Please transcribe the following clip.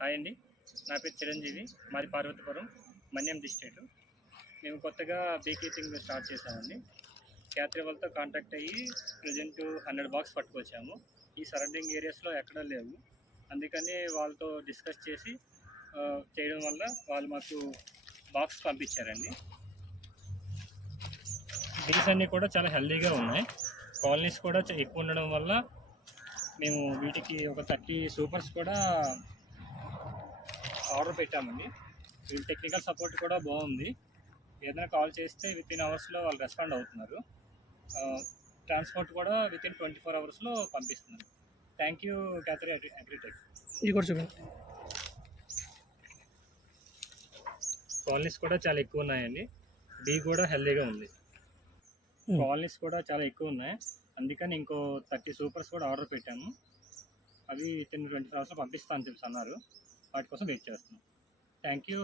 Hi అండి, నా పేరు చిరంజీవి. మాది పార్వతీపురం, మన్యం డిస్ట్రిక్ట్. మేము కొత్తగా బీ కీపింగ్ స్టార్ట్ చేసామండి. క్యాత్రి వాళ్ళతో కాంటాక్ట్ అయ్యి ప్రజెంట్ 100 బాక్స్ పట్టుకొచ్చాము. ఈ సరౌండింగ్ ఏరియాస్లో ఎక్కడా లేవు, అందుకని వాళ్ళతో డిస్కస్ చేసి చేయడం వల్ల వాళ్ళు మాకు బాక్స్ పంపించారండి. బీస్ అన్నీ కూడా చాలా హెల్దీగా ఉన్నాయి. కాలనీస్ కూడా ఎక్కువ ఉండడం వల్ల మేము వీటికి ఒక 30 సూపర్స్ కూడా ఆర్డర్ పెట్టామండి. వీళ్ళ టెక్నికల్ సపోర్ట్ కూడా బాగుంది. ఏదైనా కాల్ చేస్తే వితిన్ అవర్స్లో వాళ్ళు రెస్పాండ్ అవుతున్నారు. ట్రాన్స్పోర్ట్ కూడా వితిన్ 24 అవర్స్లో పంపిస్తున్నారు. Thank you Kathari Agritech. ఇది కూడా చూడండి. కాలనీస్ కూడా చాలా ఎక్కువ ఉన్నాయండి. బీ కూడా హెల్దీగా ఉంది. కాలనీస్ కూడా చాలా ఎక్కువ ఉన్నాయి, అందుకని ఇంకో 30 సూపర్స్ కూడా ఆర్డర్ పెట్టాము. అవి వితిన్ 24 అవర్స్లో పంపిస్తా అని చెప్పి అన్నారు. వాటి కోసం వెయిట్ చేస్తున్నాం. Thank you.